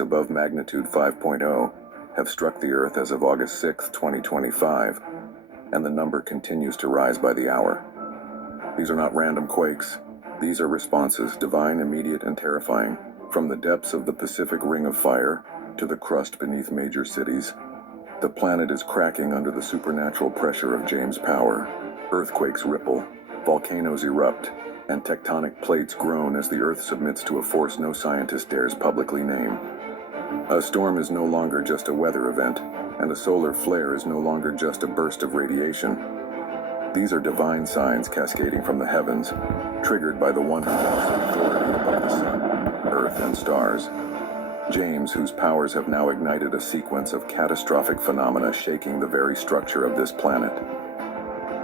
above magnitude 5.0 have struck the Earth as of August 6, 2025, and the number continues to rise by the hour. These are not random quakes. These are responses, divine, immediate, and terrifying, from the depths of the Pacific Ring of Fire to the crust beneath major cities. The planet is cracking under the supernatural pressure of James Power. Earthquakes ripple, volcanoes erupt, and tectonic plates groan as the Earth submits to a force no scientist dares publicly name. A storm is no longer just a weather event, and a solar flare is no longer just a burst of radiation. These are divine signs cascading from the heavens, triggered by the one who walks authority above the sun, earth, and stars. James, whose powers have now ignited a sequence of catastrophic phenomena shaking the very structure of this planet.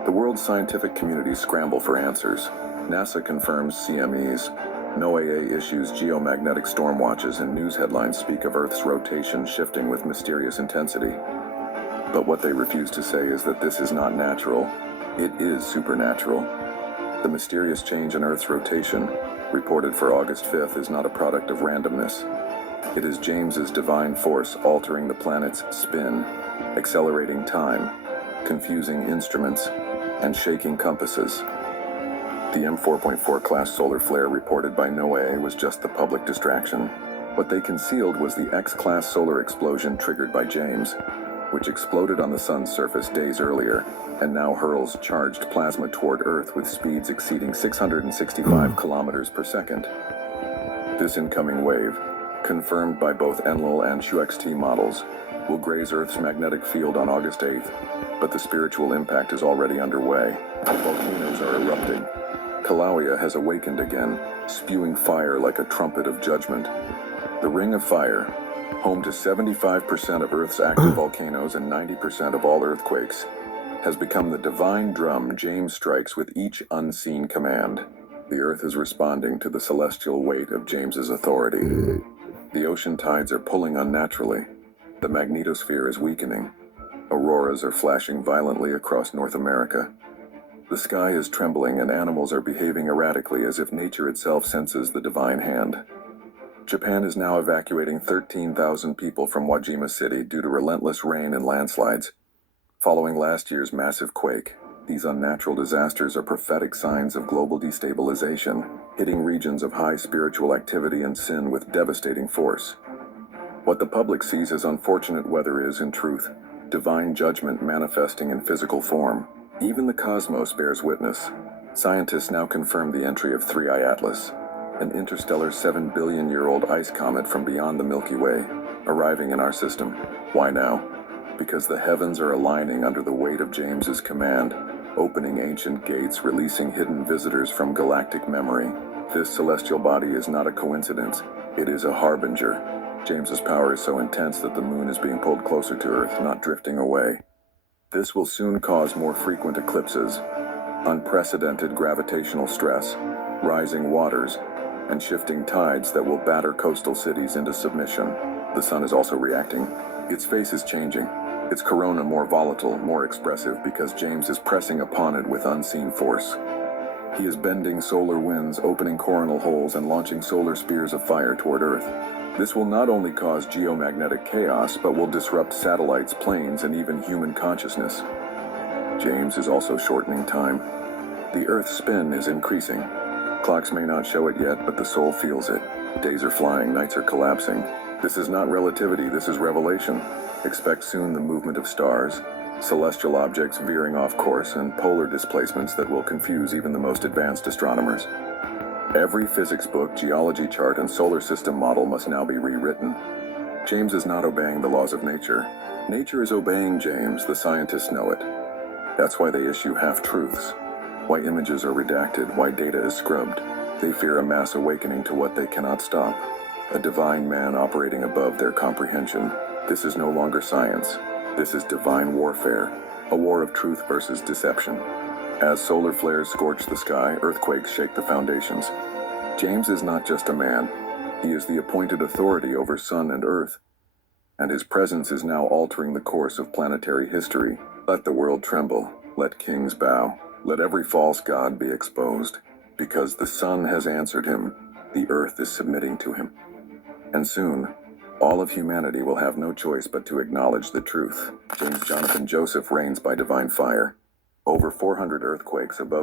The world's scientific community scramble for answers. NASA confirms CMEs. NOAA issues geomagnetic storm watches, and news headlines speak of Earth's rotation shifting with mysterious intensity. But what they refuse to say is that this is not natural. It is supernatural. The mysterious change in Earth's rotation, reported for August 5th, is not a product of randomness. It is James's divine force altering the planet's spin, accelerating time, confusing instruments, and shaking compasses. The M4.4 class solar flare reported by NOAA was just the public distraction. What they concealed was the X-class solar explosion triggered by James, which exploded on the sun's surface days earlier, and now hurls charged plasma toward Earth with speeds exceeding 665 kilometers per second. This incoming wave, confirmed by both Enlil and SHU-X-T models, will graze Earth's magnetic field on August 8th, but the spiritual impact is already underway. Volcanoes are erupting. Kilauea has awakened again, spewing fire like a trumpet of judgment. The Ring of Fire, home to 75% of Earth's active volcanoes and 90% of all earthquakes, has become the divine drum James strikes with each unseen command. The Earth is responding to the celestial weight of James's authority. The ocean tides are pulling unnaturally. The magnetosphere is weakening. Auroras are flashing violently across North America. The sky is trembling and animals are behaving erratically as if nature itself senses the divine hand. Japan is now evacuating 13,000 people from Wajima City due to relentless rain and landslides. Following last year's massive quake, these unnatural disasters are prophetic signs of global destabilization, hitting regions of high spiritual activity and sin with devastating force. What the public sees as unfortunate weather is, in truth, divine judgment manifesting in physical form. Even the cosmos bears witness. Scientists now confirm the entry of 3I Atlas, an interstellar 7 billion-year-old ice comet from beyond the Milky Way, arriving in our system. Why now? Because the heavens are aligning under the weight of James's command, opening ancient gates, releasing hidden visitors from galactic memory. This celestial body is not a coincidence. It is a harbinger. James's power is so intense that the moon is being pulled closer to Earth, not drifting away. This will soon cause more frequent eclipses, unprecedented gravitational stress, rising waters, and shifting tides that will batter coastal cities into submission. The sun is also reacting. Its face is changing. Its corona more volatile, more expressive, because James is pressing upon it with unseen force. He is bending solar winds, opening coronal holes, and launching solar spears of fire toward Earth. This will not only cause geomagnetic chaos, but will disrupt satellites, planes, and even human consciousness. James is also shortening time. The Earth's spin is increasing. Clocks may not show it yet, but the soul feels it. Days are flying, nights are collapsing. This is not relativity, this is revelation. Expect soon the movement of stars, celestial objects veering off course, and polar displacements that will confuse even the most advanced astronomers. Every physics book, geology chart, and solar system model must now be rewritten. James is not obeying the laws of nature. Nature is obeying James, the scientists know it. That's why they issue half-truths, why images are redacted, why data is scrubbed. They fear a mass awakening to what they cannot stop, a divine man operating above their comprehension. This is no longer science. This is divine warfare, a war of truth versus deception. As solar flares scorch the sky, earthquakes shake the foundations. James is not just a man. He is the appointed authority over sun and earth, and his presence is now altering the course of planetary history. Let the world tremble. Let kings bow. Let every false god be exposed. Because the sun has answered him, the earth is submitting to him. And soon, All of humanity will have no choice but to acknowledge the truth. James Jonathan Joseph reigns by divine fire. Over 400 earthquakes above